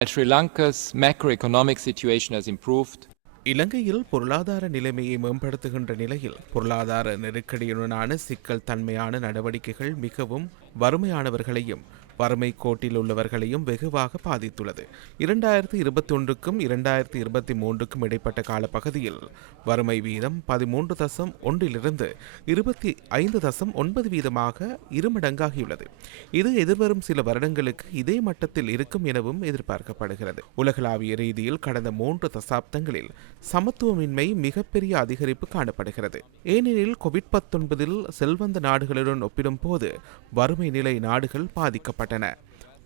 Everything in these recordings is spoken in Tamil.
Sri Lanka's macroeconomic situation has improved. இலங்கையில் பொருளாதார நிலைமையை மேம்படுத்துகின்ற நிலையில் பொருளாதார நெருக்கடியுடனான சிக்கல் தன்மையான நடவடிக்கைகள் மிகவும் வறுமையானவர்களையும் வறுமை கோட்டில் உள்ளவர்களையும் வெகுவாக பாதித்துள்ளது. இரண்டாயிரத்தி இருபத்தி ஒன்றுக்கும் இரண்டாயிரத்தி இருபத்தி மூன்றுக்கும் இடைப்பட்ட காலப்பகுதியில் வறுமை வீதம் பதிமூன்று தசம் ஒன்றிலிருந்து இருபத்தி ஐந்து தசம் ஒன்பது வீதமாக இருமடங்காகியுள்ளது. இது எதிர்வரும் சில வருடங்களுக்கு இதே மட்டத்தில் இருக்கும் எனவும் எதிர்பார்க்கப்படுகிறது. உலகளாவிய ரீதியில் கடந்த மூன்று தசாப்தங்களில் சமத்துவமின்மை மிகப்பெரிய அதிகரிப்பு காணப்படுகிறது. ஏனெனில் கோவிட் பத்தொன்பதில் செல்வந்த நாடுகளுடன் ஒப்பிடும்போது வறுமை நிலை நாடுகள் பாதிக்கப்பட்டன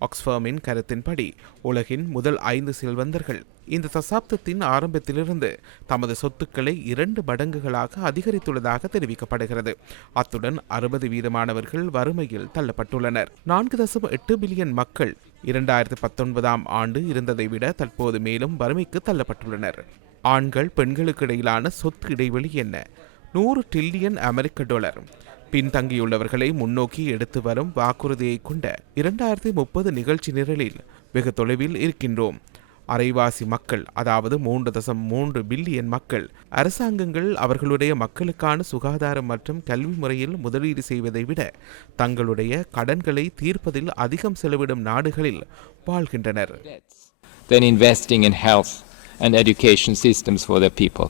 ஆக்ஸ்ஃபார்மின் கருத்தின்படி உலகின் முதல் ஐந்து செல்வந்தர்கள் இந்த தசாப்தத்தின் ஆரம்பத்திலிருந்து தமது சொத்துக்களை இரண்டு மடங்குகளாக அதிகரித்துள்ளதாக தெரிவிக்கப்படுகிறது. அத்துடன் அறுபது வீதமானவர்கள் வறுமையில் தள்ளப்பட்டுள்ளனர். நான்கு தசம் எட்டு பில்லியன் மக்கள் இரண்டாயிரத்தி பத்தொன்பதாம் ஆண்டு இருந்ததை விட தற்போது மேலும் வறுமைக்கு தள்ளப்பட்டுள்ளனர். ஆண்கள் பெண்களுக்கு இடையிலான சொத்து இடைவெளி என்ன? நூறு டில்லியன் அமெரிக்க டாலர். பின்தங்கியுள்ளவர்களை முன்னோக்கி எடுத்து வரும் வாக்குறுதியை கொண்ட இரண்டாயிரத்தி முப்பது நிகழ்ச்சி நிரலில் வெகு தொலைவில் இருக்கின்றோம் அரைவாசி மக்கள் அதாவது மூன்று தசம் மூன்று பில்லியன் மக்கள் அரசாங்கங்கள் அவர்களுடைய மக்களுக்கான சுகாதாரம் மற்றும் கல்வி முறையில் முதலீடு செய்வதை விட தங்களுடைய கடன்களை தீர்ப்பதில் அதிகம் செலவிடும் நாடுகளில் வாழ்கின்றனர் Then investing in health and education systems for their people.